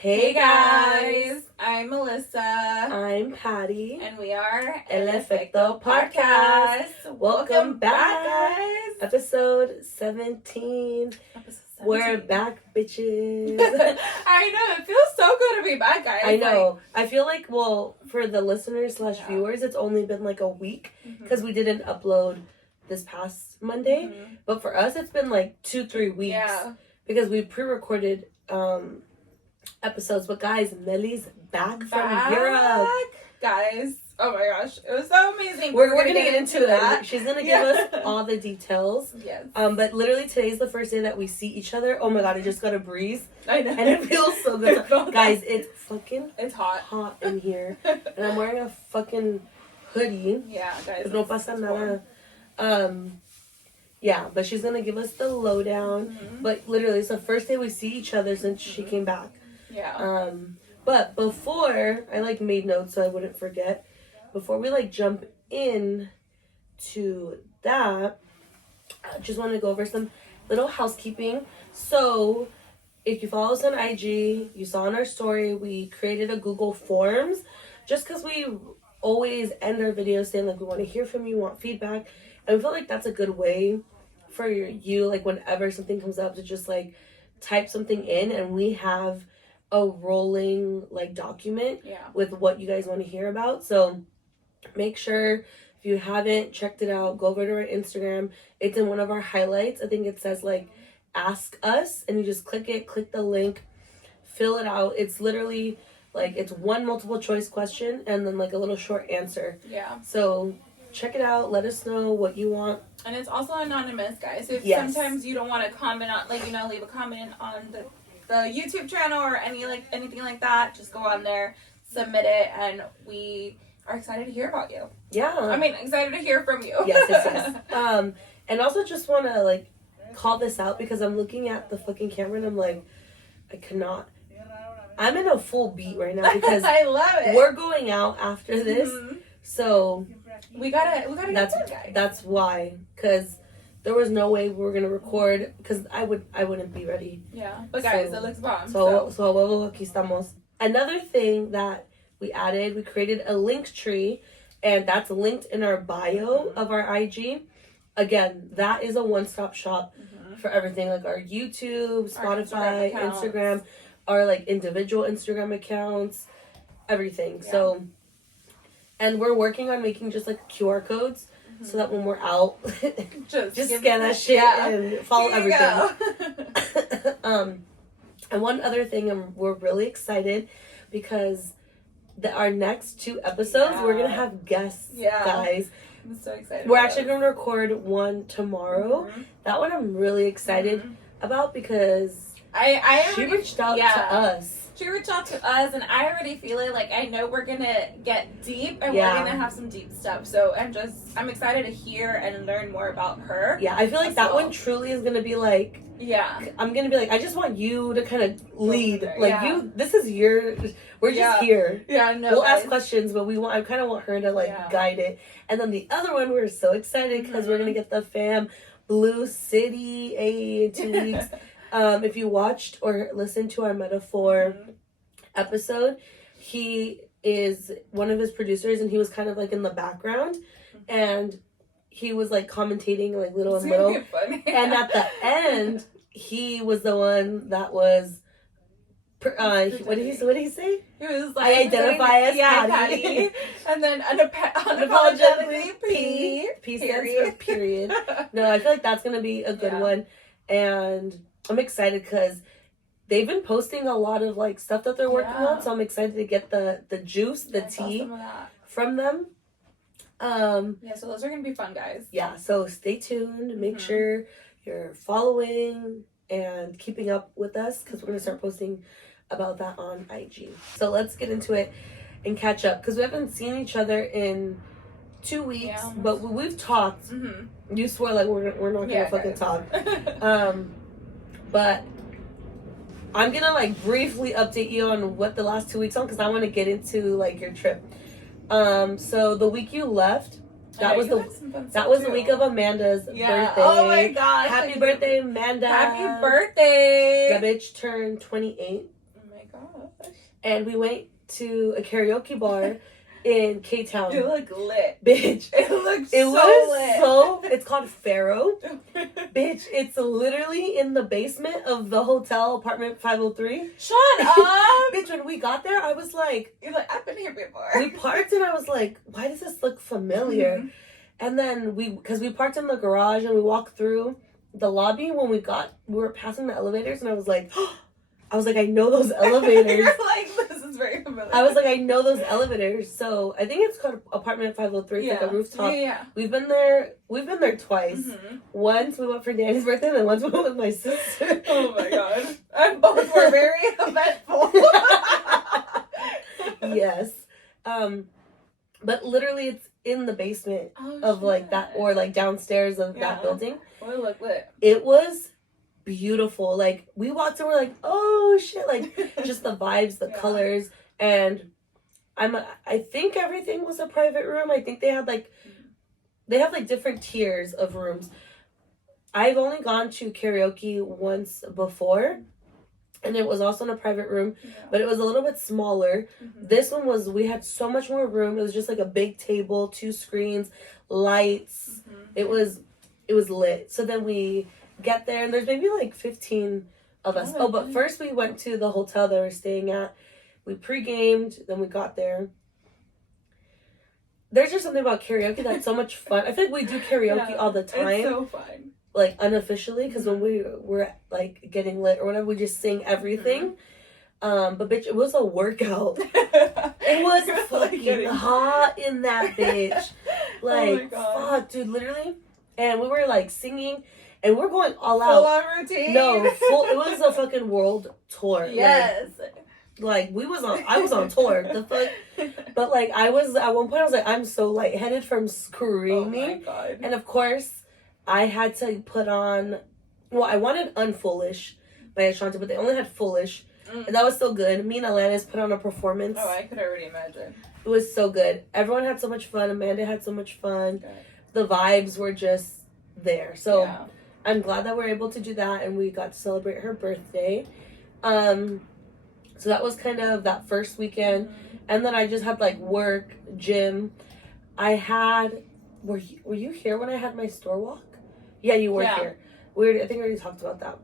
Hey guys, I'm Melissa. I'm Patty. And we are El Efecto Podcast. Welcome back, guys. Episode 17. We're back, bitches. I know, it feels so good to be back, guys. I know. I feel like, for the listeners / viewers, it's only been like a week because we didn't upload this past Monday. Mm-hmm. But for us, it's been like 2-3 weeks. Yeah. Because we pre-recorded episodes. But guys, Mely's back from Europe. Guys, oh my gosh, it was so amazing. We're gonna get into that. She's gonna give us all the details. Yes. But literally today's the first day that we see each other. Oh my god, I just got a breeze. I know. And it feels so good. Guys, it's hot in here. And I'm wearing a fucking hoodie. Yeah, guys. No pasa nada. Yeah, but she's gonna give us the lowdown. Mm-hmm. But literally, it's the first day we see each other since she came back. Yeah. But before I made notes so I wouldn't forget. Before we jump in to that, I just want to go over some little housekeeping. So, if you follow us on IG, you saw in our story we created a Google Forms, just because we always end our videos saying we want to hear from you, want feedback, and we feel like that's a good way for you whenever something comes up to just type something in, and we have a rolling document with what you guys want to hear about. So make sure, if you haven't checked it out, go over to our Instagram. It's in one of our highlights. I think it says ask us, and you just click the link, fill it out. It's literally it's one multiple choice question and then a little short answer. Yeah. So check it out. Let us know what you want. And it's also anonymous, guys. If sometimes you don't want to comment on, leave a comment on the YouTube channel or anything like that, just go on there, submit it, and we are excited to hear about you. Yeah. I mean, excited to hear from you. Yes. And also just want to call this out because I'm looking at the fucking camera and I'm I cannot. I'm in a full beat right now because I love it. We're going out after this, so we gotta get there, guys. That's why, because there was no way we were gonna record because I wouldn't be ready. Yeah, but guys, it looks bomb. So aquí estamos. Another thing that we added, we created a link tree, and that's linked in our bio of our IG. Again, that is a one-stop shop for everything, our YouTube, Spotify, Instagram, our individual Instagram accounts, everything. Yeah. So, and we're working on making just QR codes. So that when we're out, just scan that shit and follow everything. And one other thing, we're really excited because our next 2 episodes, we're going to have guests, guys. I'm so excited. We're actually going to record one tomorrow. Mm-hmm. That one I'm really excited about because she reached out to us. She reached out to us, and I already feel it. I know we're gonna get deep, and we're gonna have some deep stuff. So I'm excited to hear and learn more about her. Yeah, I feel that one truly is gonna be I'm gonna be I just want you to kind of lead. This is we're just here. Yeah, no. We'll ask questions, but I kind of want her to guide it. And then the other one, we're so excited because we're gonna get the fam Blue City in 2 weeks. If you watched or listened to our Metaphor episode, he is one of his producers, and he was kind of in the background, and he was commentating little and little. And at the end, he was the one that was. What did he say? He was I identify as Patty. And then unapologetically P. P stands for period. No, I feel that's gonna be a good one, and I'm excited because they've been posting a lot of stuff that they're working on, so I'm excited to get the juice, the tea from them. So those are gonna be fun, guys. Yeah, so stay tuned. Make sure you're following and keeping up with us because we're gonna start posting about that on IG. So let's get into it and catch up because we haven't seen each other in 2 weeks, but we've talked. You swear we're not gonna fucking talk. But I'm gonna briefly update you on what the last 2 weeks on because I want to get into your trip. So the week you left, that was the week of Amanda's birthday. Oh my gosh! Happy birthday, Amanda! Happy birthday! The bitch turned 28. Oh my god! and we went to a karaoke bar in K-Town. You look lit. Bitch. It looks It so was lit. so... It's called Ferxxo. Bitch, it's literally in the basement of the hotel, apartment 503. Shut up! Bitch, when we got there, I was like... You're like, I've been here before. We parked and I was like, why does this look familiar? Mm-hmm. And then because we parked in the garage and we walked through the lobby when we were passing the elevators and I was like, I know those elevators. You're like, this is very familiar. I was like, I know those elevators. So I think it's called apartment 503, yeah. like a rooftop. Yeah. We've been there twice. Mm-hmm. Once we went for Danny's birthday and then once we went with my sister. Oh my god. And both were very eventful. Yes. But literally it's in the basement of like that, or like downstairs of that building. Oh, it looked lit. It was beautiful. Like we walked and we're like, oh shit, like just the vibes, the colors, and I think everything was a private room. I think they have like different tiers of rooms. I've only gone to karaoke once before, and it was also in a private room, but it was a little bit smaller. Mm-hmm. This one we had so much more room. It was just like a big table, 2 screens, lights. Mm-hmm. It was lit. So then we get there, and there's maybe like 15 of us. Oh, but first we went to the hotel that we're staying at. We pre-gamed, then we got there. There's just something about karaoke that's so much fun. I feel like we do karaoke all the time. It's so fun. Like unofficially, because when we were like getting lit or whatever, we just sing everything. Mm-hmm. But bitch, it was a workout. It was fucking hot in that bitch. Like, fuck, dude, literally. And we were like singing, and we're going all out. Full on routine. No, it was a fucking world tour. Yes. Like I was on tour. The fuck. But like at one point I was like, I'm so lightheaded from screaming. Oh my god. And of course, I had to put on, I wanted Unfoolish by Ashanti, but they only had Foolish. And that was so good. Me and Alanis put on a performance. Oh, I could already imagine. It was so good. Everyone had so much fun. Amanda had so much fun. Good. The vibes were just there. So I'm glad that we're able to do that, and we got to celebrate her birthday. So that was kind of that first weekend. Mm-hmm. And then I just had like work, gym. Were you here when I had my store walk? Yeah, you were here. I think we already talked about that.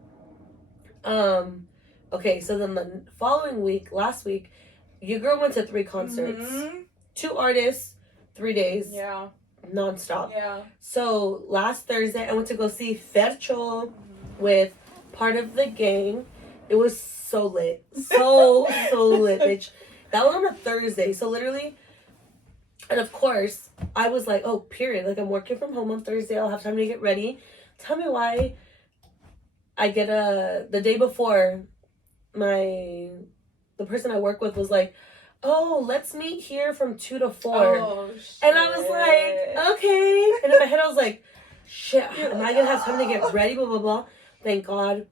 Okay, so then the following week, last week, your girl went to 3 concerts. Mm-hmm. 2 artists, 3 days. Yeah. Non-stop. Yeah. So last Thursday, I went to go see Ferxxo with part of the gang. It was so lit. So lit, bitch. That was on a Thursday. So literally, and of course, I was like, oh, period. Like, I'm working from home on Thursday. I'll have time to get ready. Tell me why I get the day before, the person I work with was like, oh, let's meet here from 2 to 4. Oh, shit. And I was like, okay. And in my head, I was like, shit, am I going to have time to get ready? Blah, blah, blah. Thank God.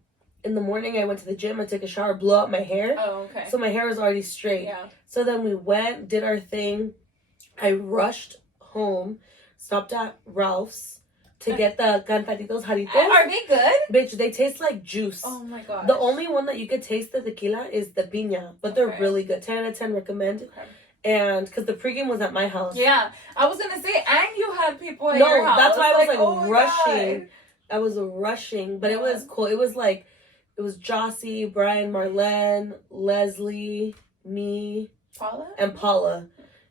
In the morning, I went to the gym. I took a shower, blew out my hair. Oh, okay. So my hair was already straight. Yeah. So then we went, did our thing. I rushed home, stopped at Ralph's to get the cantaditos jaritos. Are they good? Bitch, they taste like juice. Oh my god. The only one that you could taste the tequila is the piña, but they're really good. 10 out of 10 recommend. Okay. And because the pregame was at my house. Yeah, I was gonna say, and you had people at your house. That's why I was like rushing. God. I was rushing, but it was cool. It was like, it was Jossie, Brian, Marlene, Leslie, me, and Paula.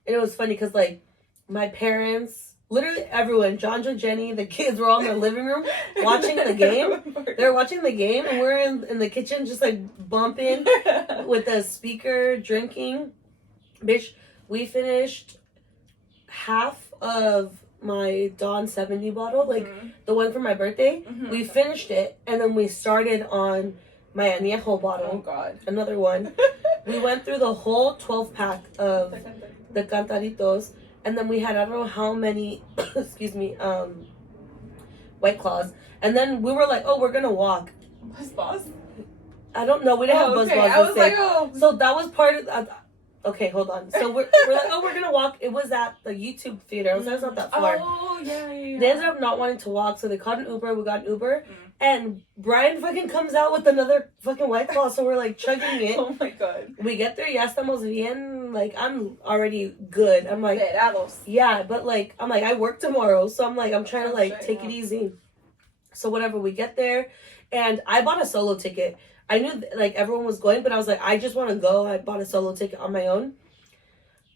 And it was funny because, like, my parents, literally everyone, Jonjo, Jenny, the kids were all in their living room watching the game. They were watching the game, and we're in the kitchen just, like, bumping with the speaker, drinking. Bitch, we finished half of my Dawn 70 bottle, like, the one for my birthday. Mm-hmm. We finished it, and then we started on my Añejo bottle. Oh, God. Another one. We went through the whole 12-pack of the cantaritos, and then we had I don't know how many White Claws, and then we were like, oh, we're gonna walk. Buzz? I don't know, we didn't have Buzz Balls. I was like, oh. So that was part of okay, hold on. So we're like, oh, we're gonna walk. It was at the YouTube theater. So it's not that far. Oh, yeah. They ended up not wanting to walk, so they called an Uber. We got an Uber. And Brian fucking comes out with another fucking White Claw, so we're like chugging it. Oh my god. We get there, ya estamos bien. Like, I'm already good. I'm like, Verados. yeah, but like, I'm like, I work tomorrow, so I'm like, I'm trying to like take yeah. it easy. So whatever, we get there, and I bought a solo ticket. I knew like everyone was going, but I was like, I just want to go. I bought a solo ticket on my own.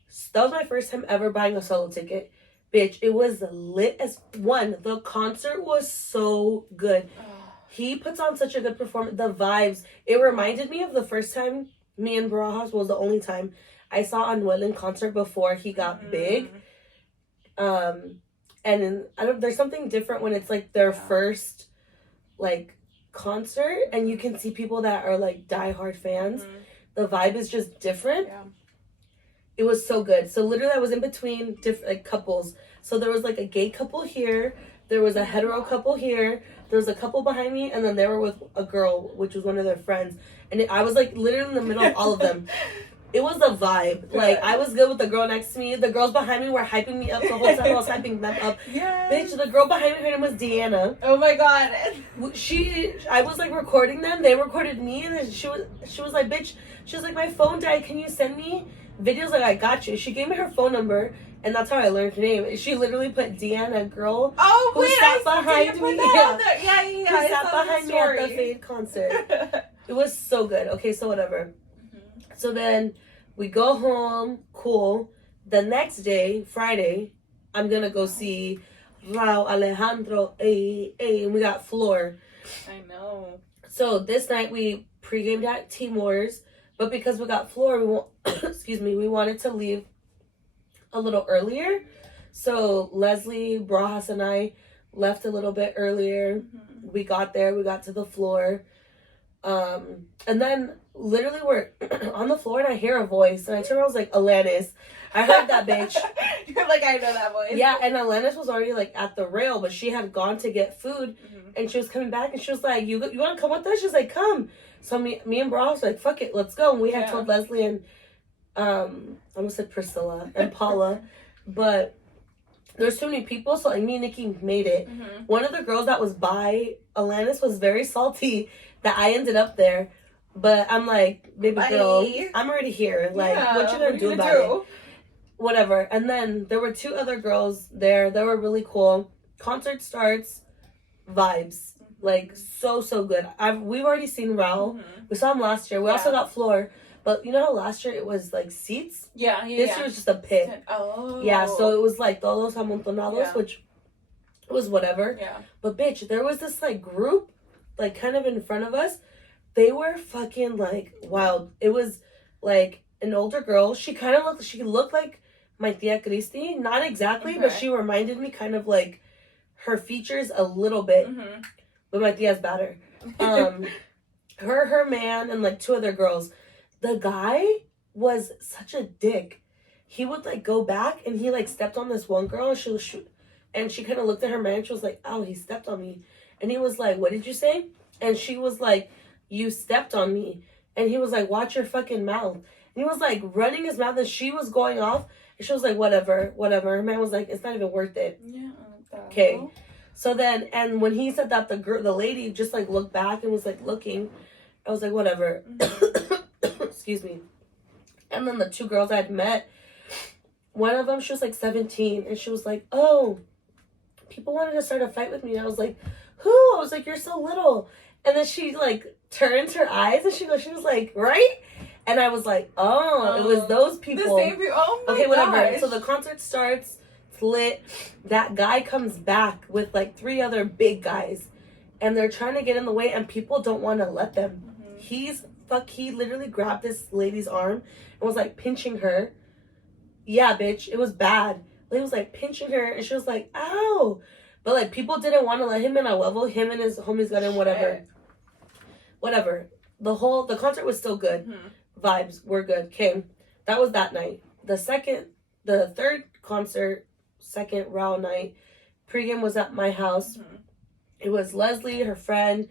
So that was my first time ever buying a solo ticket. Bitch, it was lit as one. The concert was so good. He puts on such a good performance. The vibes. It reminded me of the first time me and Barajas was the only time I saw Anuel in concert before he got big. And there's something different when it's like their first like concert and you can see people that are like diehard fans. The vibe is just different. Yeah. It was so good. So literally I was in between different like couples. So there was like a gay couple here, there was a hetero couple here, there was a couple behind me, and then they were with a girl, which was one of their friends. And I was like literally in the middle of all of them. It was a vibe. Like, I was good with the girl next to me. The girls behind me were hyping me up the whole time I was hyping them up. Yeah. Bitch, the girl behind me, her name was Deanna. Oh my god. I was like recording them. They recorded me, and then she was like, bitch, she was like, my phone died. Can you send me videos? Like, I got you. She gave me her phone number, and that's how I learned her name. She literally put Deanna, girl. Oh, who sat behind me. Yeah. Who sat behind me at the Fade concert. It was so good. Okay, so whatever. So then we go home, cool. The next day, Friday, I'm gonna go see Rao Alejandro, and we got Floor. I know. So this night we pre-gamed at Timor's, but because we got Floor, we wanted to leave a little earlier. So Leslie, Brajas, and I left a little bit earlier. We got there, we got to the floor. And then literally we're on the floor and I hear a voice and I turn around, I was like, Alanis. I heard that bitch. You're like, I know that voice. Yeah, and Alanis was already like at the rail, but she had gone to get food and she was coming back and she was like, you want to come with us? She was like, come. So me and Bra was like, fuck it, let's go. And we had told Leslie and I almost said Priscilla and Paula, but there's too many people, so like me and Nikki made it. One of the girls that was by Alanis was very salty that I ended up there. But I'm like, baby girl, I'm already here. Like, what you gonna do about it? Whatever. And then there were two other girls there. They were really cool. Concert starts, vibes. Like, so good. We've already seen Raul. We saw him last year. We also got Floor. But you know how last year it was like seats? Yeah. This year was just a pit. Oh. Yeah, so it was like todos amontonados, which was whatever. Yeah. But bitch, there was this like group, like kind of in front of us. They were fucking like wild. It was like an older girl. She looked like my tia Christy. Not exactly, but she reminded me kind of like her features a little bit. But my tia's better. Her man, and like two other girls. The guy was such a dick. He would like go back and he like stepped on this one girl and she kind of looked at her man and she was like, "Oh, he stepped on me." And he was like, "What did you say?" And she was like, "You stepped on me." And he was like, "Watch your fucking mouth." And he was like running his mouth and she was going off and she was like, whatever. Her man was like, "It's not even worth it." Yeah. Okay. So then, and when he said that, the lady just like looked back and was like looking. I was like, whatever. Excuse me. And then the two girls I had met, one of them, she was like 17 and she was like, "Oh, people wanted to start a fight with me." And I was like, "Who?" I was like, "You're so little." And then she like turned her eyes and she was like, "Right?" And I was like, "Oh, it was those people." The same people. Oh my okay, whatever. gosh. So the concert starts, it's lit. That guy comes back with like three other big guys and they're trying to get in the way and people don't want to let them. He literally grabbed this lady's arm and was like pinching her. Yeah, bitch, it was bad. He was like pinching her and she was like, "Ow." But like people didn't want to let him in a level. Him and his homies got in, whatever. The concert was still good. Vibes were good. Okay, that was that night. The third concert, second round night, pregame was at my house. It was Leslie, her friend,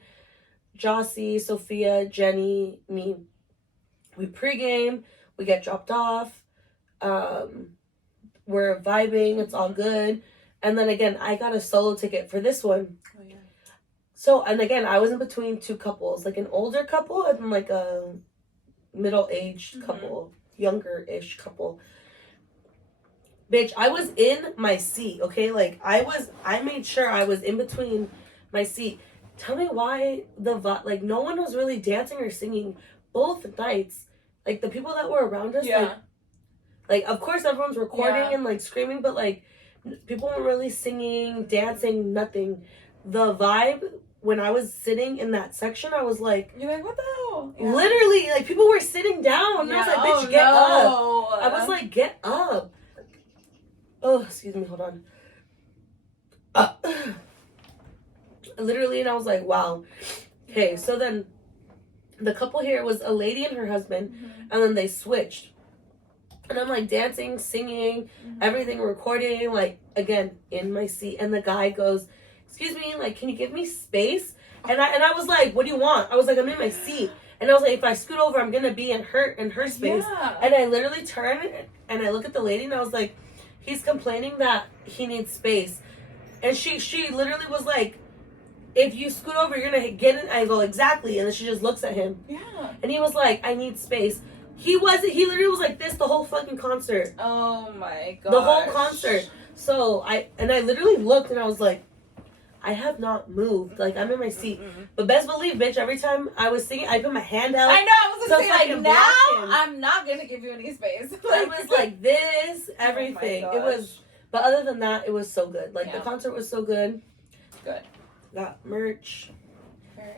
Jossie, Sophia, Jenny, me. We pregame, we get dropped off, we're vibing, it's all good. And then again, I got a solo ticket for this one. So, and again, I was in between two couples, like an older couple and like a middle-aged couple, younger-ish couple. Bitch, I was in my seat, okay? Like, I made sure I was in between my seat. Tell me why like, no one was really dancing or singing both nights. Like, the people that were around us, like, of course everyone's recording and, like, screaming, but, like, people weren't really singing, dancing, nothing. The vibe, when I was sitting in that section, I was like... You're like, what the hell? Yeah. Literally, like, people were sitting down. Yeah. I was like, bitch, get up. I was like, get up. Oh, excuse me, hold on. Literally, and I was like, wow. Okay, so then the couple here was a lady and her husband, and then they switched. And I'm like dancing, singing, everything, recording, like, again, in my seat. And the guy goes, excuse me, like, can you give me space? And I was like, what do you want? I was like, I'm in my seat. And I was like, if I scoot over, I'm gonna be in her space. Yeah. And I literally turn and I look at the lady and I was like, he's complaining that he needs space. And she literally was like, if you scoot over, you're gonna get in. I go, exactly. And then she just looks at him. Yeah. And he was like, I need space. He literally was like this the whole fucking concert. Oh my god. The whole concert. So I literally looked and I was like, I have not moved. Like, I'm in my seat. But best believe, bitch, every time I was singing, I put my hand out. I know, I was gonna say, like, now I'm not gonna give you any space. It was like this, everything. Oh, it was, but other than that, it was so good. Like, the concert was so good. Good. Got merch.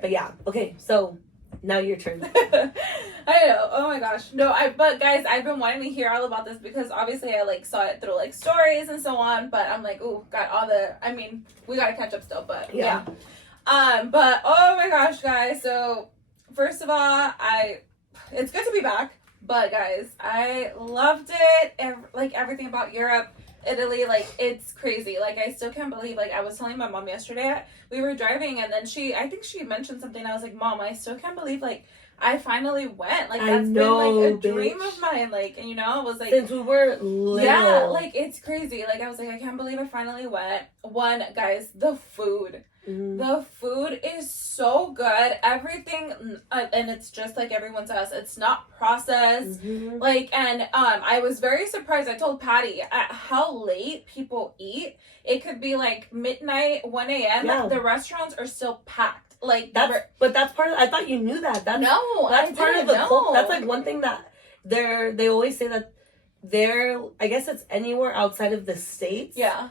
But yeah, okay, so now your turn. I know. Oh my gosh. No, but guys, I've been wanting to hear all about this because obviously I like saw it through like stories and so on, but I'm like, ooh, got all I mean, we gotta catch up still, but yeah. But oh my gosh, guys. So first of all, it's good to be back, but guys, I loved it. Like everything about Europe, Italy, like it's crazy. Like I still can't believe, like I was telling my mom yesterday, we were driving and then I think she mentioned something. I was like, Mom, I still can't believe like I finally went. Like that's been like a dream of mine. Like, and you know, it was like since we were little. Yeah, like it's crazy. Like I was like, I can't believe I finally went. One, guys, the food. The food is so good. Everything, and it's just like everyone says, it's not processed. Like, and I was very surprised. I told Patty at how late people eat. It could be like midnight, 1 a.m. Yeah. The restaurants are still packed. Like that's part of. I thought you knew that. That's part of the cult. That's like one thing that they always say that I guess it's anywhere outside of the States. Yeah.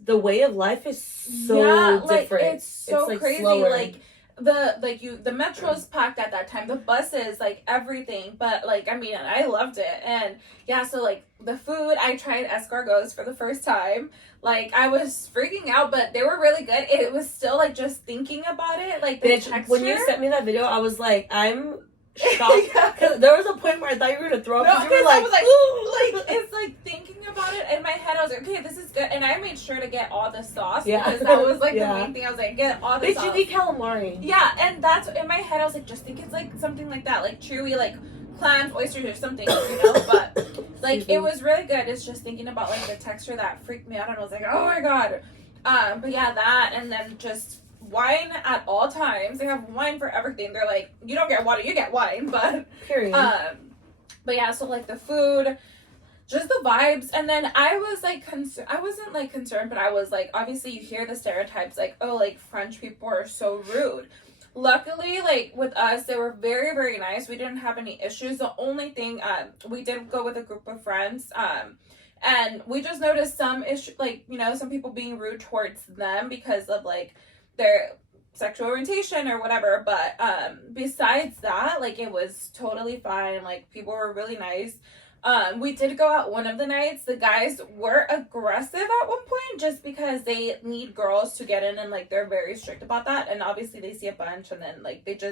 The way of life is so different. It's so like crazy. Slower. Like the metro's packed at that time. The buses, like everything. But like I mean, I loved it. And yeah, so like the food, I tried escargots for the first time. Like I was freaking out, but they were really good. It was still like just thinking about it, like the texture. When you sent me that video, I was like, I'm shocked. Because there was a point where I thought you were gonna throw up. No, because I was like, ooh, like it's like thinking about it in my head. I was like, okay, this is good, and I made sure to get all the sauce because that was like the main thing. I was like, get all the sauce. Did you eat calamari? Yeah, and that's in my head. I was like, just think it's like something like that, like chewy, like clams, oysters, or something, you know. But like it was really good. It's just thinking about like the texture that freaked me out, and I was like, oh my god. But yeah, that, and then just wine at all times. They have wine for everything. They're like, you don't get water, you get wine. But period. But yeah, so like the food, just the vibes, and then I was like I wasn't like concerned, but I was like, obviously you hear the stereotypes like, oh, like French people are so rude. Luckily, like with us, they were very, very nice. We didn't have any issues. The only thing, we did go with a group of friends, and we just noticed some issue, like, you know, some people being rude towards them because of like their sexual orientation or whatever. But besides that, like it was totally fine. Like people were really nice. We did go out one of the nights. The guys were aggressive at one point just because they need girls to get in, and like they're very strict about that. And obviously they see a bunch, and then like it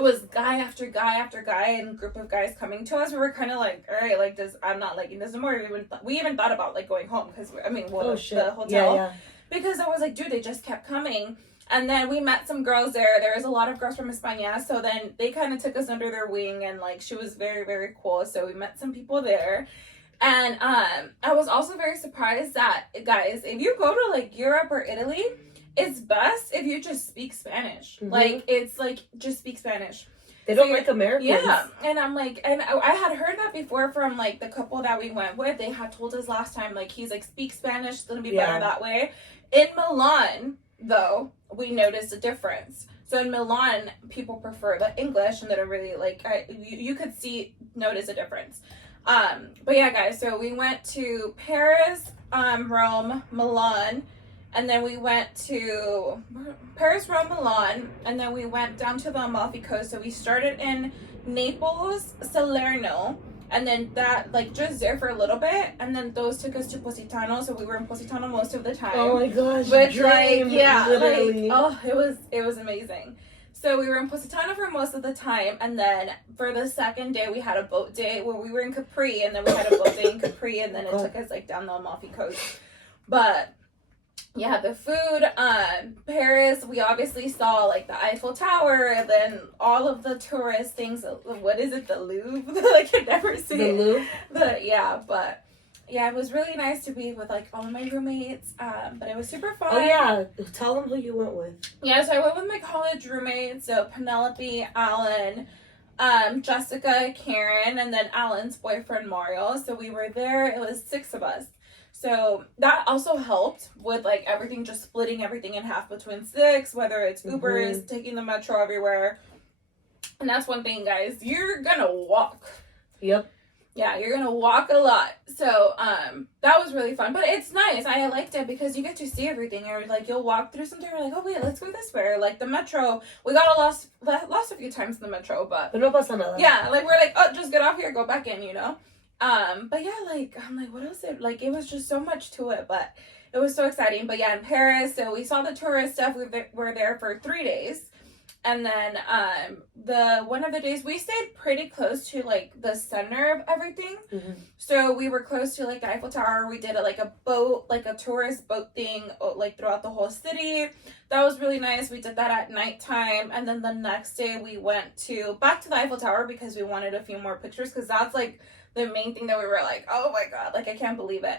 was guy after guy after guy and a group of guys coming to us. We were kind of like, all right, like I'm not liking this anymore. We even thought about like going home because the hotel, because I was like, dude, they just kept coming. And then we met some girls there. There was a lot of girls from España. So then they kind of took us under their wing, and like she was very, very cool. So we met some people there. And I was also very surprised that, guys, if you go to like Europe or Italy, it's best if you just speak Spanish. Like, it's like, just speak Spanish. They don't like Americans. Yeah, and I'm like, and I had heard that before from, like, the couple that we went with. They had told us last time, like, he's like, speak Spanish, it's gonna be better that way. In Milan, though, we noticed a difference. So in Milan, people prefer the English, and that are really, like, you could notice a difference. But yeah, guys, so we went to Paris, Rome, Milan, and then we went to Paris, Rome, Milan, and then we went down to the Amalfi Coast. So we started in Naples, Salerno, and then that, like, just there for a little bit, and then those took us to Positano. So we were in Positano most of the time. Oh my gosh, which, dream, like, yeah, literally. like, oh, it was amazing. So we were in Positano for most of the time, and then for the second day we had a boat day where we were in Capri, and then we had a boat day in Capri, and then it took us, like, down the Amalfi Coast. But yeah, the food, Paris, we obviously saw, like, the Eiffel Tower, and then all of the tourist things. What is it, the Louvre? Like, I've never seen the Louvre. But yeah, it was really nice to be with, like, all of my roommates, but it was super fun. Oh yeah, tell them who you went with. Yeah, so I went with my college roommates, so Penelope, Alan, Jessica, Karen, and then Alan's boyfriend Mario. So we were there. It was 6 of us. So that also helped with, like, everything, just splitting everything in half between 6, whether it's Ubers, taking the metro everywhere. And that's one thing, guys. You're gonna walk. Yep. Yeah, you're gonna walk a lot. So, that was really fun. But it's nice. I liked it because you get to see everything. Or, like, you'll walk through something, you're like, oh, wait, let's go this way. Or, like, the metro. We got lost a few times in the metro, but no pasa nada. Yeah, like, we're like, oh, just get off here, go back in, you know? But yeah, like, I'm like, what else? It was just so much to it, but it was so exciting. But yeah, in Paris, so we saw the tourist stuff. We were there for 3 days. And then, one of the days we stayed pretty close to, like, the center of everything. So we were close to, like, the Eiffel Tower. We did a boat, like a tourist boat thing, like, throughout the whole city. That was really nice. We did that at nighttime. And then the next day we went back to the Eiffel Tower because we wanted a few more pictures, because that's, like, the main thing that we were like, oh my god, like, I can't believe it.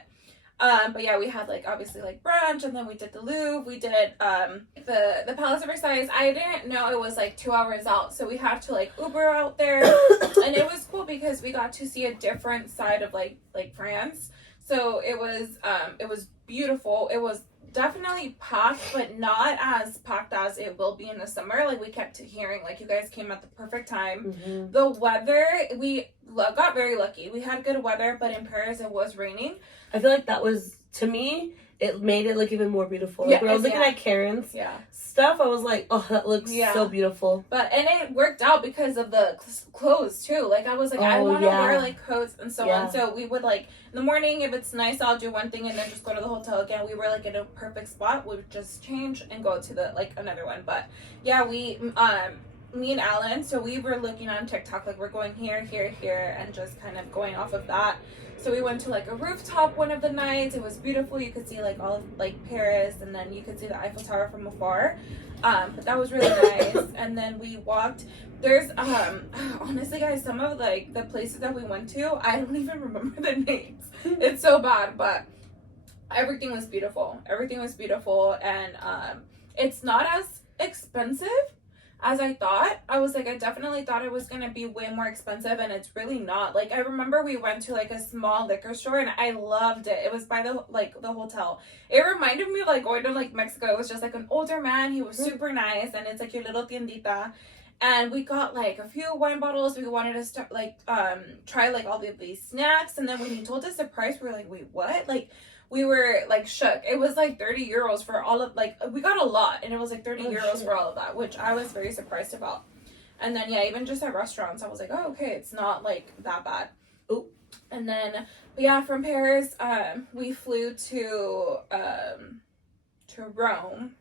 But yeah, we had, like, obviously, like, brunch, and then we did the Louvre, we did the Palace of Versailles. I didn't know it was, like, 2 hours out, so we had to, like, Uber out there, and it was cool because we got to see a different side of, like France. So it was beautiful. It was definitely packed, but not as packed as it will be in the summer. Like, we kept hearing, like, you guys came at the perfect time. The weather, we got very lucky. We had good weather, but in Paris it was raining. I feel like that was, to me, it made it look even more beautiful. Like, when I was looking at Karen's stuff, I was like, oh, that looks so beautiful. And it worked out because of the clothes, too. Like, I was like, I want to wear, like, coats and so on. So we would, like, in the morning, if it's nice, I'll do one thing and then just go to the hotel again. We were, like, in a perfect spot. We would just change and go to the, like, another one. But, yeah, me and Alan, so we were looking on TikTok, like, we're going here, here, here, and just kind of going off of that. So we went to, like, a rooftop one of the nights. It was beautiful. You could see, like, all of, like, Paris, and then you could see the Eiffel Tower from afar. But that was really nice. And then we walked. There's, honestly, guys, some of, like, the places that we went to, I don't even remember the names. It's so bad, but everything was beautiful. Everything was beautiful, and it's not as expensive as I thought. I was like, I definitely thought it was gonna be way more expensive, and it's really not. Like, I remember we went to, like, a small liquor store, and I loved it. It was by the hotel. It reminded me of, like, going to, like, Mexico. It was just, like, an older man. He was super nice, and it's, like, your little tiendita. And we got, like, a few wine bottles. We wanted to start, like, try, like, all of these snacks. And then when he told us the price, we were like, wait, what? Like, we were, like, shook. It was, like, 30 euros for all of, like, we got a lot, and it was, like, 30 euros for all of that, which I was very surprised about. And then, yeah, even just at restaurants, I was like, oh, okay, it's not, like, that bad. Oh. And then, but yeah, from Paris, we flew to Rome,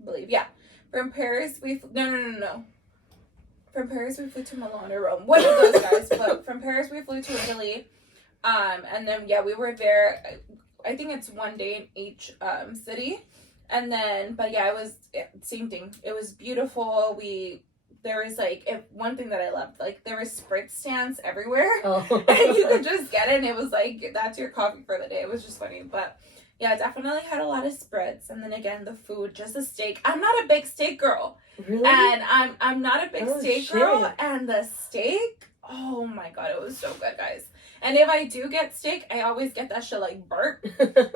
I believe. Yeah. From Paris, no. From Paris, we flew to Milan or Rome. One of those guys. But from Paris, we flew to Italy. And then, yeah, we were there. I think it's 1 day in each city. And then, but yeah, it was same thing. It was beautiful. There was, like, one thing that I loved, like, there were Spritz stands everywhere. Oh. And you could just get it, and it was like, that's your coffee for the day. It was just funny. But yeah, definitely had a lot of spreads. And then again, the food, just the steak. I'm not a big steak girl. Really? And I'm not a big steak girl. And the steak, oh my God, it was so good, guys. And if I do get steak, I always get that shit like burnt.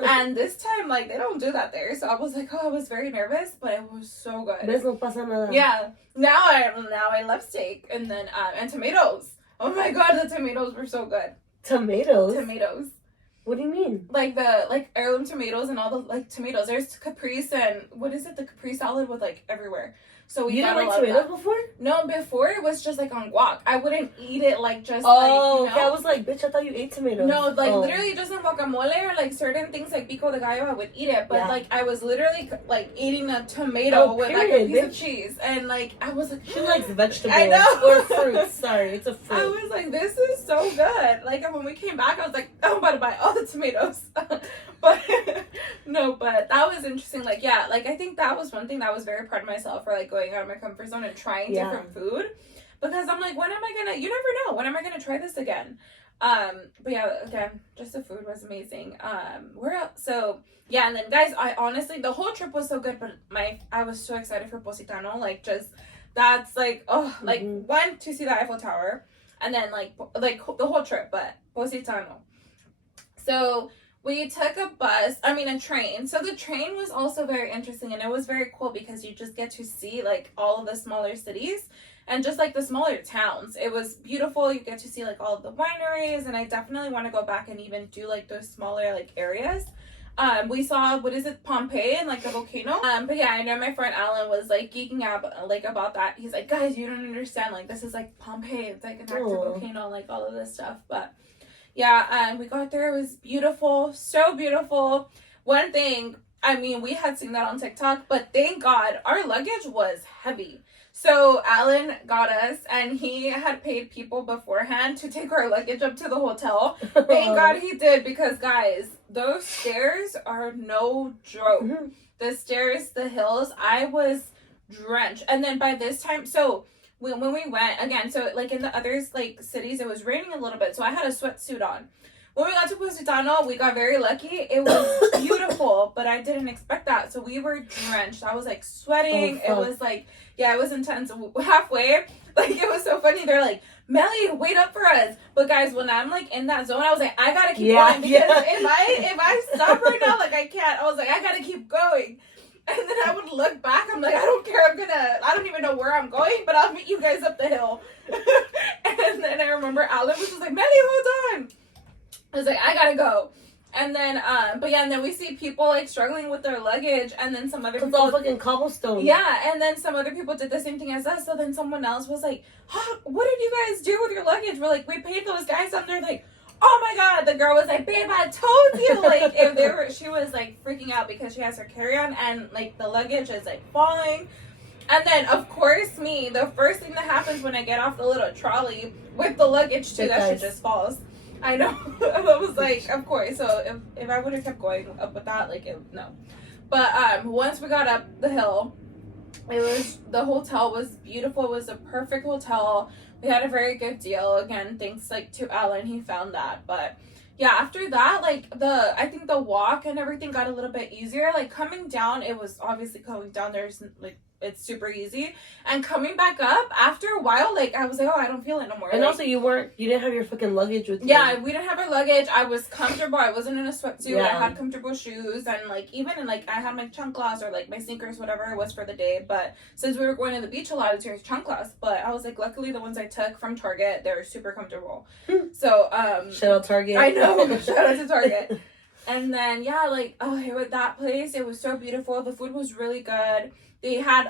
And this time, like, they don't do that there. So I was like, oh, I was very nervous, but it was so good. No pasa nada. Yeah. Now I love steak. And then and tomatoes. Oh my God, the tomatoes were so good. Tomatoes. What do you mean? Like heirloom tomatoes and all the like tomatoes. There's caprese and what is it? The caprese salad with like everywhere. So you didn't like tomatoes before? No, before it was just like on guac. I wouldn't eat it like just okay. I was like, bitch, I thought you ate tomatoes. No, like literally just in guacamole or like certain things like pico de gallo, I would eat it. But like I was literally like eating a tomato with like a piece of cheese. And like I was like, she likes vegetables. I know. Or fruits. Sorry, it's a fruit. I was like, this is so good. Like when we came back, I was like, I'm about to buy all the tomatoes. But no, but that was interesting. Like, yeah, like I think that was one thing that I was very proud of myself for like going out of my comfort zone and trying different food, because I'm like, when am I gonna, you never know, when am I gonna try this again? But yeah, again, just the food was amazing. So yeah, and then guys, I honestly, the whole trip was so good, but I was so excited for Positano. Like just, that's like, oh, like one, to see the Eiffel Tower, and then like the whole trip, but Positano. So we took a train. So the train was also very interesting, and it was very cool because you just get to see like all of the smaller cities and just like the smaller towns. It was beautiful. You get to see like all of the wineries, and I definitely want to go back and even do like those smaller like areas. We saw, what is it, Pompeii and like the volcano. But yeah, I know my friend Alan was like geeking out like about that. He's like, guys, you don't understand. Like this is like Pompeii. It's like an active volcano, like all of this stuff. But yeah, and we got there. It was beautiful. So beautiful. One thing, I mean, we had seen that on TikTok, but thank God our luggage was heavy. So Alan got us, and he had paid people beforehand to take our luggage up to the hotel. Thank God he did, because guys, those stairs are no joke. The stairs, the hills, I was drenched. And then by this time, so when we went again, so like in the other like cities, it was raining a little bit, so I had a sweatsuit on. When we got to Positano, we got very lucky. It was beautiful, but I didn't expect that, so we were drenched. I was like sweating. It was like, yeah, it was intense. Halfway, like it was so funny. They're like, Mely, wait up for us. But guys, when I'm like in that zone, I was like, I gotta keep going, because if I stop right now, like I can't. I was like, I gotta keep going. And then I would look back. I'm like, I don't care. I don't even know where I'm going, but I'll meet you guys up the hill. And then I remember Alan was just like, Mely, hold on. I was like, I gotta go. And then, but yeah, and then we see people like struggling with their luggage, and then some other people. It's all fucking cobblestone. Yeah, and then some other people did the same thing as us. So then someone else was like, huh, what did you guys do with your luggage? We're like, we paid those guys up there. Like, oh my God. The girl was like, babe, I told you. Like, if she was like freaking out because she has her carry-on and like the luggage is like falling. And then, of course, the first thing that happens when I get off the little trolley with the luggage too, that shit just falls. I know. I was like, of course. So if I would have kept going up with that, like, no. But once we got up the hill, the hotel was beautiful. It was a perfect hotel. We had a very good deal. Again, thanks like to Alan, he found that. But yeah, after that, like I think the walk and everything got a little bit easier. Like coming down, it was obviously coming down. There's like, it's super easy, and coming back up after a while, like I was like, oh, I don't feel it no more. And like, also you didn't have your fucking luggage with you. Yeah, we didn't have our luggage. I was comfortable. I wasn't in a sweatsuit. Yeah. I had comfortable shoes, and like even in like I had my chanclas or like my sneakers, whatever it was for the day. But since we were going to the beach a lot, it's chanclas. But I was like, luckily the ones I took from Target, they were super comfortable. So shout out Target. I know. Shout out to Target. And then yeah, like that place, it was so beautiful. The food was really good. They had,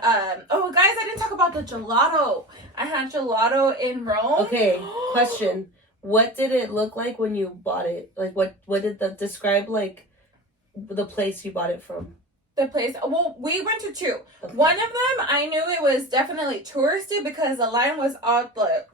oh, guys, I didn't talk about the gelato. I had gelato in Rome. Okay, question. What did it look like when you bought it? Like, what did describe, like, the place you bought it from? The place, well, we went to two. Okay. One of them, I knew it was definitely touristy because the line was out the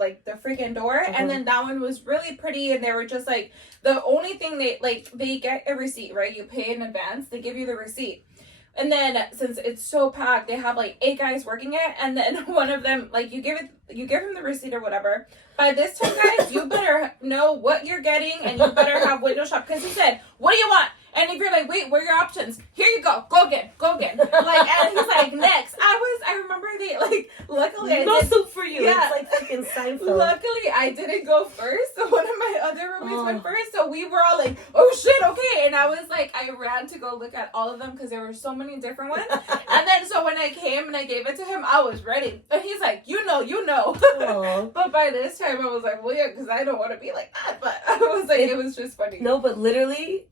freaking door. And then that one was really pretty, and they were just, like, the only thing they get a receipt, right? You pay in advance. They give you the receipt. And then since it's so packed, they have like 8 guys working it, and then one of them, like you give him the receipt or whatever. By this time, guys, you better know what you're getting, and you better have window shop, because he said, "What do you want?" And if you're like, wait, what are your options? Here you go again. Like, and he's like, next. I remember they, like, luckily no soup for you. Yeah. It's like fucking Seinfeld. Luckily, I didn't go first. So one of my other roommates went first. So we were all like, oh shit, okay. And I was like, I ran to go look at all of them because there were so many different ones. And then so when I came and I gave it to him, I was ready. And he's like, you know. But by this time, I was like, well, yeah, because I don't want to be like that. But I was like, it was just funny. No, but literally,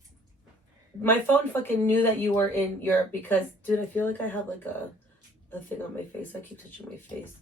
my phone fucking knew that you were in Europe because, dude, I feel like I have like a thing on my face. I keep touching my face.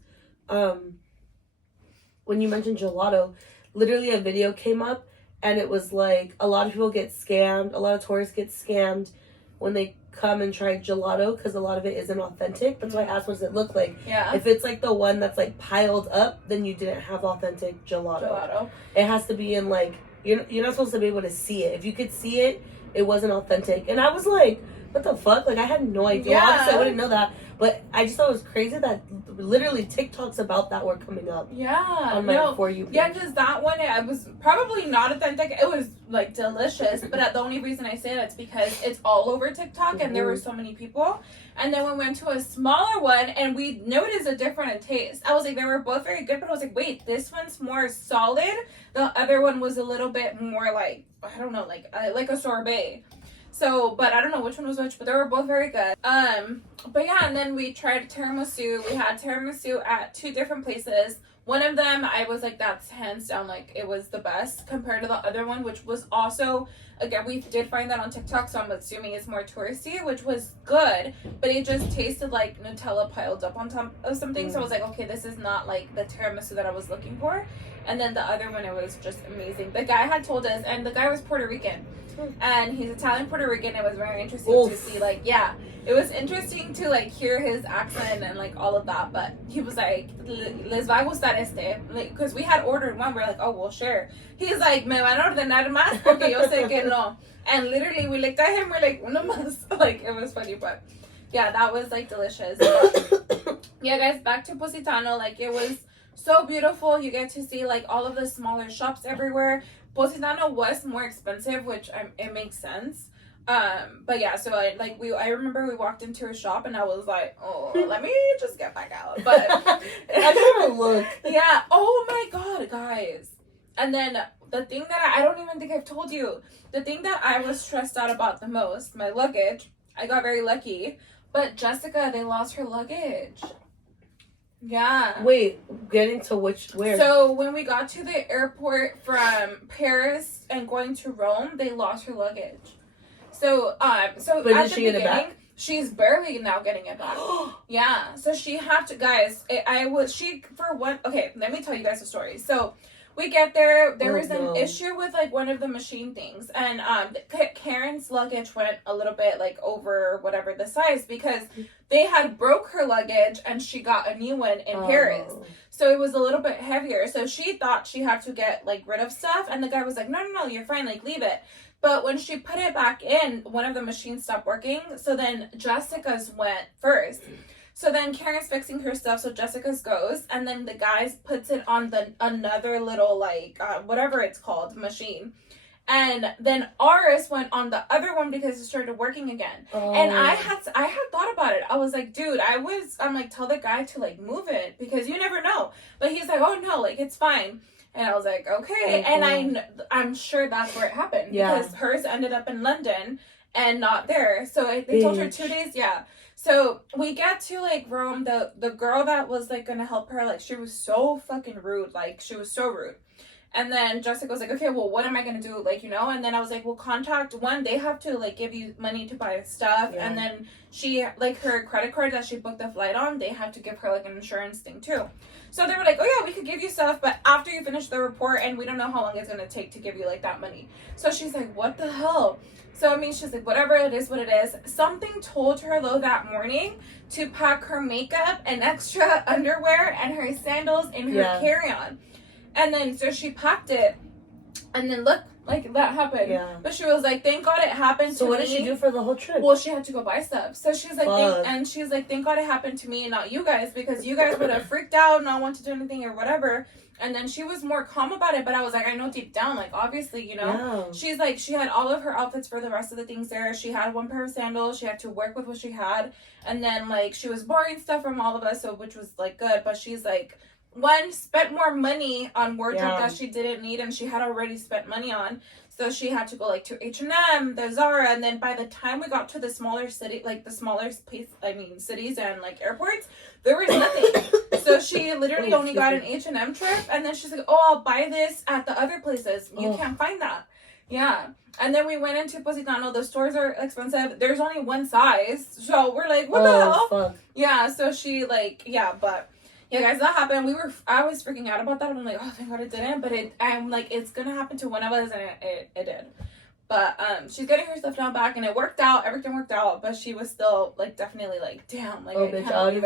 When you mentioned gelato, literally a video came up and it was like a lot of people get scammed. A lot of tourists get scammed when they come and try gelato because a lot of it isn't authentic. That's why I asked, what does it look like? Yeah. If it's like the one that's like piled up, then you didn't have authentic gelato. It has to be in like, you're not supposed to be able to see it. If you could see it, it wasn't authentic. And I was like, what the fuck? Like, I had no idea. Yeah. Obviously, I wouldn't know that. But I just thought it was crazy that literally TikToks about that were coming up. Yeah. On my For You page. Yeah, because that one, it was probably not authentic. It was, like, delicious. But the only reason I say that is because it's all over TikTok and there were so many people. And then we went to a smaller one and we noticed a difference in taste. I was like, they were both very good, but I was like, wait, this one's more solid. The other one was a little bit more like, I don't know, like a sorbet. So, but I don't know which one was which, but they were both very good. But yeah, and then we tried tiramisu. We had tiramisu at 2 different places. One of them, I was like, that's hands down, like, it was the best compared to the other one, which was also, again, we did find that on TikTok, so I'm assuming it's more touristy, which was good, but it just tasted like Nutella piled up on top of something. So I was like, okay, this is not like the tiramisu that I was looking for. And then the other one, it was just amazing. The guy had told us, and the guy was Puerto Rican. And he's Italian Puerto Rican. It was very interesting to see, like, yeah, it was interesting to like hear his accent and like all of that. But he was like, les va a gustar este, because we had ordered one. We're like, oh, we'll share. He's like, me van a ordenar más porque yo sé que no. And literally, we looked at him. We're like, uno más. Like, it was funny, but yeah, that was like delicious. But, yeah, guys, back to Positano. Like, it was so beautiful. You get to see like all of the smaller shops everywhere. Positano was more expensive, which it makes sense. But yeah, so I remember we walked into a shop and I was like, oh, let me just get back out. But I never look. Yeah. Oh my god, guys. And then the thing that I don't even think I've told you, the thing that I was stressed out about the most, my luggage. I got very lucky, but Jessica, they lost her luggage. Yeah. Wait, getting to where? So when we got to the airport from Paris and going to Rome, they lost her luggage. So but at did the she get it back? She's barely now getting it back. Yeah. So she had to, guys. Okay, let me tell you guys a story. So we get there. There was an issue with like one of the machine things, and Karen's luggage went a little bit like over whatever the size because they had broke her luggage and she got a new one in Paris. So it was a little bit heavier. So she thought she had to get like rid of stuff, and the guy was like, no, you're fine, like leave it. But when she put it back in, one of the machines stopped working. So then Jessica's went first. So then Karen's fixing her stuff, so Jessica's goes, and then the guy puts it on another little, like, whatever it's called, machine. And then ours went on the other one because it started working again. And I had thought about it. I was like, dude, I'm like, tell the guy to, like, move it, because you never know. But he's like, oh, no, like, it's fine. And I was like, okay. And I'm sure that's where it happened. Yeah. Because hers ended up in London and not there. So they told her 2 days, yeah. So we get to like Rome, the girl that was like gonna help her, like she was so fucking rude, like she was so rude. And then Jessica was like, okay, well, what am I gonna do, like, you know? And then I was like, well, contact one, they have to like give you money to buy stuff. Yeah. And then she, like, her credit card that she booked the flight on, they have to give her like an insurance thing too. So they were like, oh yeah, we could give you stuff, but after you finish the report, and we don't know how long it's gonna take to give you like that money. So she's like, what the hell? So, I mean, she's like, whatever, it is what it is. Something told her, though, that morning to pack her makeup and extra underwear and her sandals in her carry-on. And then, so she packed it. And then, look, like, that happened. Yeah. But she was like, thank God it happened to me. So, what did she do for the whole trip? Well, she had to go buy stuff. So, she's like, thank God it happened to me and not you guys, because you guys would have freaked out, not want to do anything or whatever. And then she was more calm about it, but I was like, I know deep down, like, obviously, you know, Yeah. she's like, she had all of her outfits for the rest of the things there. She had one pair of sandals. She had to work with what she had. And then, like, she was borrowing stuff from all of us, so which was, like, good. But she's like, one, spent more money on wardrobe that she didn't need and she had already spent money on. So she had to go, like, to H&M, the Zara, and then by the time we got to the smaller city, like, the smaller cities and, like, airports, there was nothing. So she literally only got an H&M trip, and then she's like, oh, I'll buy this at the other places. You can't find that. Yeah. And then we went into Positano. The stores are expensive. There's only one size. So we're like, what the hell? Fuck. Yeah, so she, like, but... Yeah, guys, that happened. I was freaking out about that. I'm like, oh, thank God it didn't. But I'm like, it's gonna happen to one of us, and it did. But she's getting her stuff now back, and it worked out. Everything worked out. But she was still like, definitely like, damn, like, I would have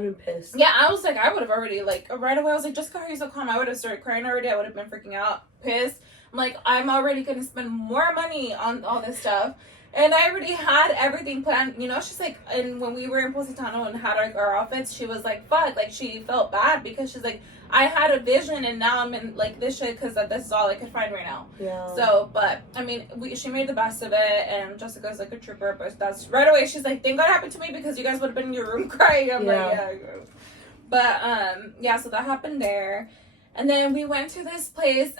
been pissed. Yeah, I was like, I would have already like right away. I was like, just because you're so calm, I would have started crying already. I would have been freaking out, pissed. I'm like, I'm already gonna spend more money on all this stuff. And I already had everything planned, you know, she's like, and when we were in Positano and had our outfits, she was like, fuck, like, she felt bad because she's like, I had a vision and now I'm in, like, this shit because this is all I could find right now. Yeah. So, but, I mean, she made the best of it, and Jessica's, like, a trooper, but that's, right away, she's like, thank God it happened to me because you guys would have been in your room crying. I'm like, yeah. But, yeah, so that happened there. And then we went to this place,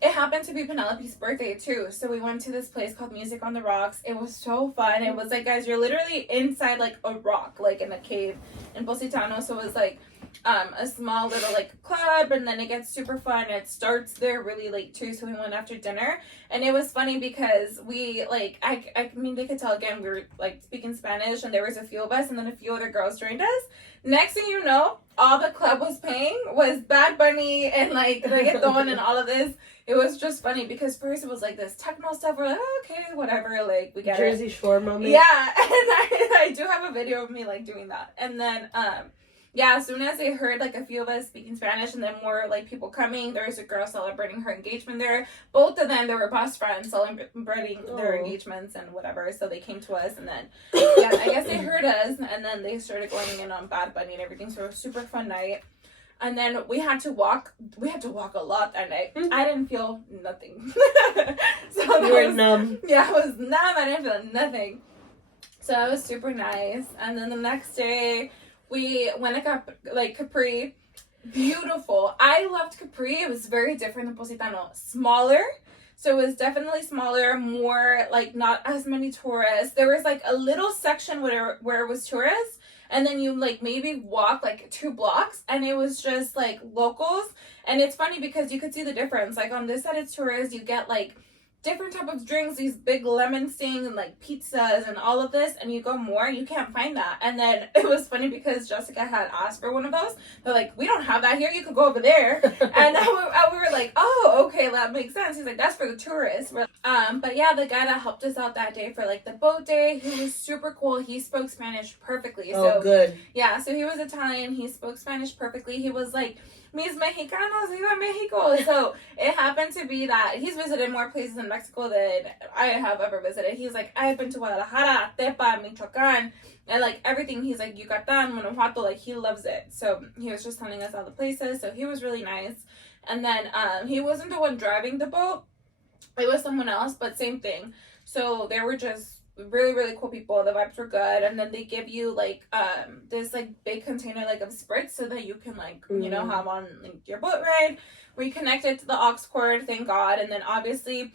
it happened to be Penelope's birthday too, so we went to this place called Music on the Rocks. It was so fun. It was like, guys, you're literally inside like a rock, like in a cave in Positano, so it was like a small little like club, and then it gets super fun. It starts there really late too, so we went after dinner, and it was funny because we like, I mean, they could tell again, we were like speaking Spanish, and there was a few of us, and then a few other girls joined us. Next thing you know, all the club was paying was Bad Bunny and like reggaeton and all of this. It was just funny because first it was like this techno stuff. We're like, oh, okay, whatever, like we get Jersey Shore moment. Yeah, and I do have a video of me like doing that. And then yeah, as soon as they heard like a few of us speaking Spanish and then more like people coming, there was a girl celebrating her engagement there. Both of them, they were best friends celebrating their engagements and whatever. So they came to us, and then yeah, I guess they heard us, and then they started going in on Bad Bunny and everything. So it was a super fun night. And then we had to walk a lot that night. I didn't feel nothing. So you were numb. Yeah, I was numb. I didn't feel nothing. So it was super nice. And then the next day, we went to like Capri. Beautiful. I loved Capri. It was very different than Positano. Smaller. So it was definitely smaller, more like not as many tourists. There was like a little section where it was tourists. And then you like maybe walk like 2 blocks and it was just like locals. And it's funny because you could see the difference. Like on this side it's tourists, you get like different type of drinks, these big lemon things and like pizzas and all of this, and you go more, you can't find that. And then it was funny because Jessica had asked for one of those. They're like, we don't have that here, you could go over there. And we were like, oh, okay, that makes sense. He's like, that's for the tourists. But yeah, the guy that helped us out that day for like the boat day, he was super cool. He spoke Spanish perfectly. Oh, so good. Yeah, so he was Italian, he spoke Spanish perfectly. He was like, mis mexicanos, viva Mexico. So it happened to be that he's visited more places in Mexico than I have ever visited. He's like, I've been to Guadalajara, Tepa, Michoacan, and like everything. He's like, Yucatan, Guanajuato, like he loves it. So he was just telling us all the places. So he was really nice. And then he wasn't the one driving the boat. It was someone else, but same thing. So they were just really, really cool people. The vibes were good. And then they give you like this like big container like of spritz so that you can like you know have on like your boat ride. We connected to the aux cord, thank God. And then obviously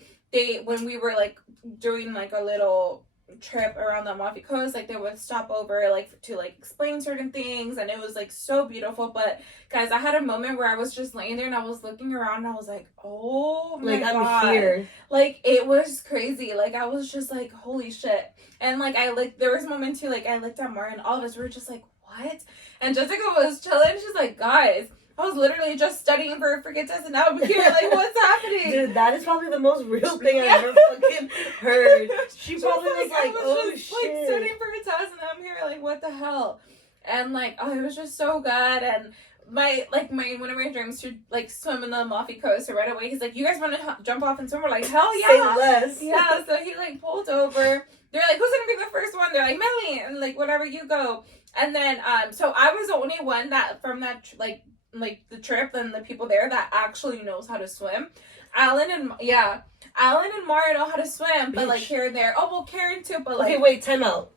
when we were like doing like a little trip around the Amalfi Coast, like they would stop over like to like explain certain things, and it was like so beautiful. But guys, I had a moment where I was just laying there and I was looking around and I was like, oh my God, I'm here. Like it was crazy. Like I was just like, holy shit. And like there was a moment too, like I looked at Maura and all of us were just like, what? And Jessica was chilling. She's like, guys, I was literally just studying for a freaking test and now I'm here. Like, what's happening? Dude, that is probably the most real thing I've ever fucking heard. She probably was like, oh shit. Like, studying for a test and I'm here. Like, what the hell? And like, oh, it was just so good. And one of my dreams to like swim in the Amalfi Coast. So right away, he's like, you guys want to jump off and swim? We're like, hell yeah. Say less. Yeah, so he like pulled over. They're like, who's gonna be the first one? They're like, Mely, and like, whatever, you go. And then, so I was the only one that from that, like, like the trip and the people there that actually knows how to swim. Alan and Mara know how to swim, but like here and there. Oh well, Karen too, but like okay, wait, time out.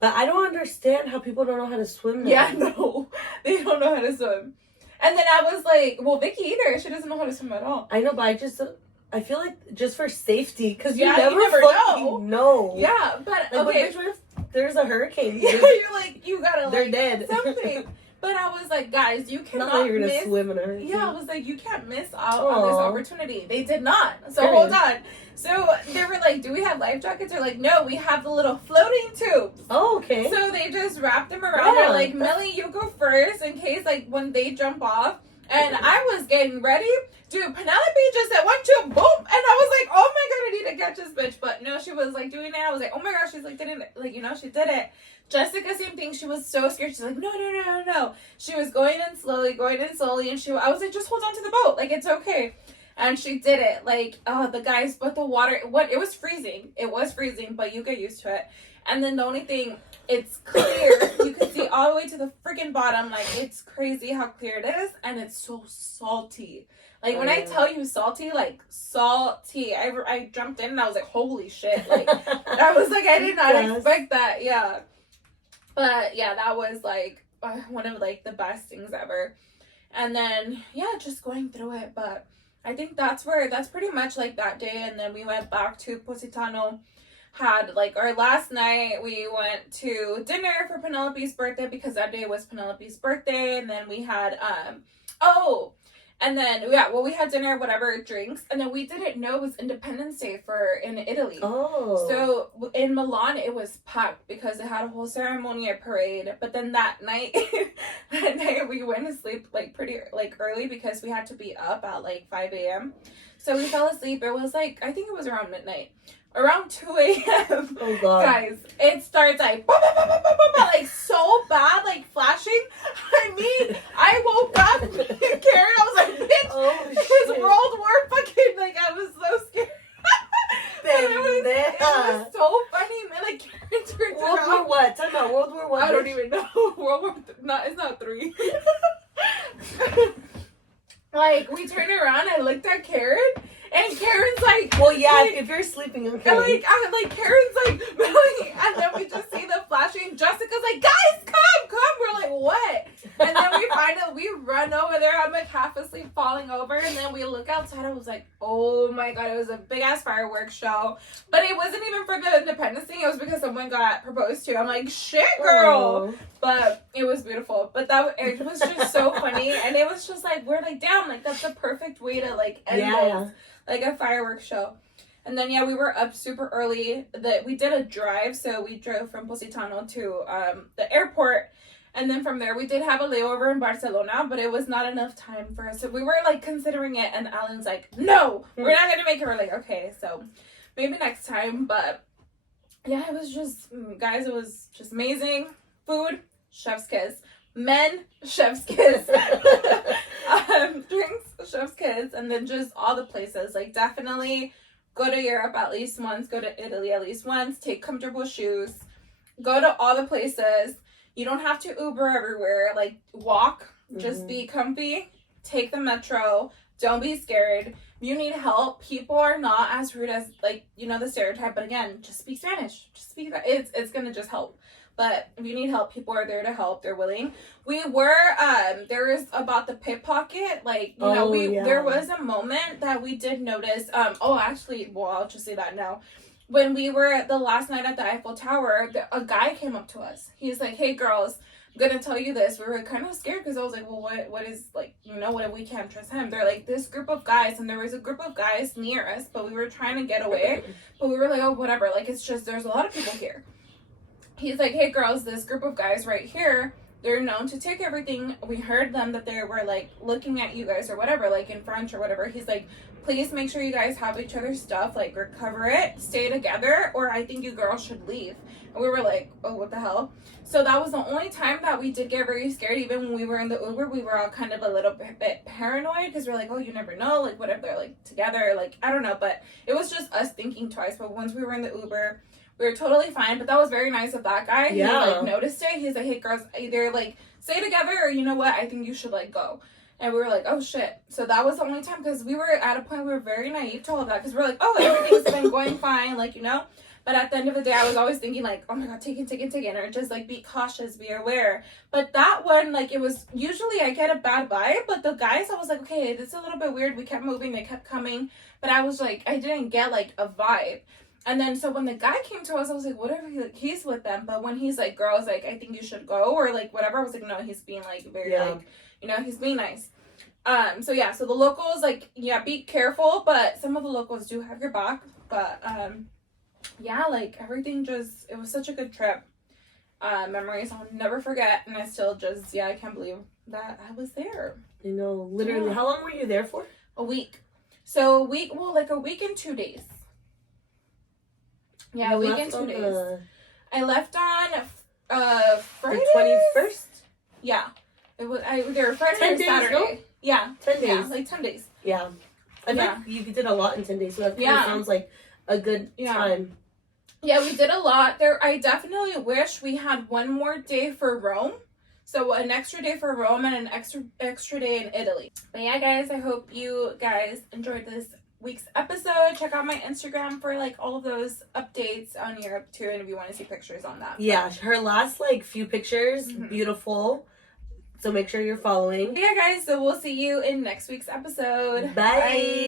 But I don't understand how people don't know how to swim now. Yeah, no, they don't know how to swim. And then I was like, well, Vicky either. She doesn't know how to swim at all. I know, but I feel like just for safety, because you you never fucking know. Yeah, but like, okay. There's a hurricane. Yeah, you're like, you gotta they're like, dead. Something. But I was like, guys, you cannot not like you're gonna miss. Swim in a hurricane. Yeah, I was like, you can't miss out on this opportunity. They did not. So hold on. So they were like, do we have life jackets? They're like, no, we have the little floating tubes. Oh, okay. So they just wrapped them around. They're like, Mely, you go first in case like when they jump off. And I was getting ready. Dude, Penelope just said 1, 2, boom. And I was like, oh my God, I need to catch this bitch. But no, she was like doing it. I was like, oh my gosh, she's like, didn't, like, you know, she did it. Jessica, same thing. She was so scared. She's like, no. She was going in slowly. And I was like, just hold on to the boat. Like, it's okay. And she did it. Like, the guys, but the water, it was freezing. It was freezing, but you get used to it. And then the only thing, it's clear. You can see all the way to the freaking bottom. Like, it's crazy how clear it is. And it's so salty. Like, when I tell you salty, like, salty. I jumped in and I was like, holy shit. Like, I was like, I did not expect that. Yeah. But, yeah, that was, like, one of, like, the best things ever. And then, yeah, just going through it. But I think that's pretty much, like, that day. And then we went back to Positano. Had like our last night, we went to dinner for Penelope's birthday because that day was Penelope's birthday. And then we had we had dinner, whatever, drinks, and then we didn't know it was Independence Day in Italy. So in Milan it was packed because it had a whole ceremony, a parade. But then that night we went to sleep like pretty like early because we had to be up at like 5 a.m. So we fell asleep. It was like, I think it was around midnight. Around 2 a.m. Oh, God. Guys, it starts like, bah, bah, bah, bah, bah, bah, like so bad, like flashing. I mean, I woke up, Karen, I was like, bitch, it's World War fucking, like, I was so scared. It was so funny, man. Like, Karen turned around. World War what? Talk about World War what? I don't even know. World War, it's not 3. Like, we turned around, I looked at Karen, and Karen's like, well, yeah, like, if you're sleeping, okay. And like Karen's like, Mely, and then we just see the flashing. Jessica's like, guys, come. We're like, what? And then we run over there. I'm like half asleep, falling over, and then we look outside. I was like, oh my God, it was a big ass fireworks show. But it wasn't even for the Independence thing. It was because someone got proposed to. I'm like, shit, girl. Oh. But it was beautiful. But it was just so funny, and it was just like, we're like, damn, like that's the perfect way to like end this. Like a fireworks show. And then, yeah, we were up super early. We did a drive, so we drove from Positano to the airport. And then from there, we did have a layover in Barcelona, but it was not enough time for us. So we were, like, considering it, and Alan's like, no, we're not going to make it. We're like, okay, so maybe next time. But, yeah, it was just, guys, it was just amazing. Food, chef's kiss. Men, chef's kiss. Drinks, chef's kiss. And then just all the places. Like, definitely go to Europe at least once. Go to Italy at least once. Take comfortable shoes. Go to all the places. You don't have to Uber everywhere. Like, walk. Just be comfy. Take the metro. Don't be scared. If you need help, people are not as rude as, like, you know, the stereotype. But again, just speak Spanish. Just speak. It's going to just help. But if you need help, people are there to help. They're willing. We were, there was about the pickpocket. Like, you know, there was a moment that we did notice. Actually, well, I'll just say that now. When we were the last night at the Eiffel Tower, a guy came up to us. He's like, hey, girls, I'm going to tell you this. We were kind of scared because I was like, well, what is, like, you know, what if we can't trust him? They're like, this group of guys, and there was a group of guys near us, but we were trying to get away. But we were like, oh, whatever. Like, it's just, there's a lot of people here. He's like, hey, girls, this group of guys right here, they're known to take everything. We heard them that they were, like, looking at you guys or whatever, like, in French or whatever. He's like, please make sure you guys have each other's stuff, like, recover it, stay together, or I think you girls should leave. And we were like, oh, what the hell? So that was the only time that we did get very scared. Even when we were in the Uber, we were all kind of a little bit paranoid because we're like, oh, you never know, like, what if they're, like, together, like, I don't know. But it was just us thinking twice. But once we were in the Uber, We were totally fine, but that was very nice of that guy. Yeah. He, like, noticed it. He's like, hey, girls, either, like, stay together or, you know what, I think you should, like, go. And we were like, oh, shit. So that was the only time, because we were at a point we were very naive to all of that, because we're like, oh, everything's been going fine, like, you know. But at the end of the day, I was always thinking, like, oh, my God, take it. Or just, like, be cautious, be aware. But that one, like, it was, usually I get a bad vibe. But the guys, I was like, okay, this is a little bit weird. We kept moving. They kept coming. But I was like, I didn't get, like, a vibe. And then, so when the guy came to us, I was like, whatever, he's with them. But when he's like, girls, like, I think you should go, or, like, whatever, I was like, no, he's being, like, very, like, you know, he's being nice. So, yeah, so the locals, like, yeah, be careful, but some of the locals do have your back. But, yeah, like, everything just, it was such a good trip. Memories I'll never forget, and I still just, yeah, I can't believe that I was there. You know, literally, how long were you there for? A week. So, a week and 2 days. Yeah, a week and 2 days. I left on Friday. The 21st? Yeah. It was either Friday 10 or days, Saturday. no? Yeah. 10 days. Yeah, like 10 days. Yeah. I think you did a lot in 10 days, so that kind of sounds like a good time. Yeah, we did a lot there. I definitely wish we had one more day for Rome. So an extra day for Rome and an extra day in Italy. But yeah, guys, I hope you guys enjoyed this week's episode. Check out my Instagram for like all of those updates on Europe too, and if you want to see pictures on that. Yeah, her last like few pictures, beautiful. So make sure you're following. Yeah, guys, so we'll see you in next week's episode. Bye.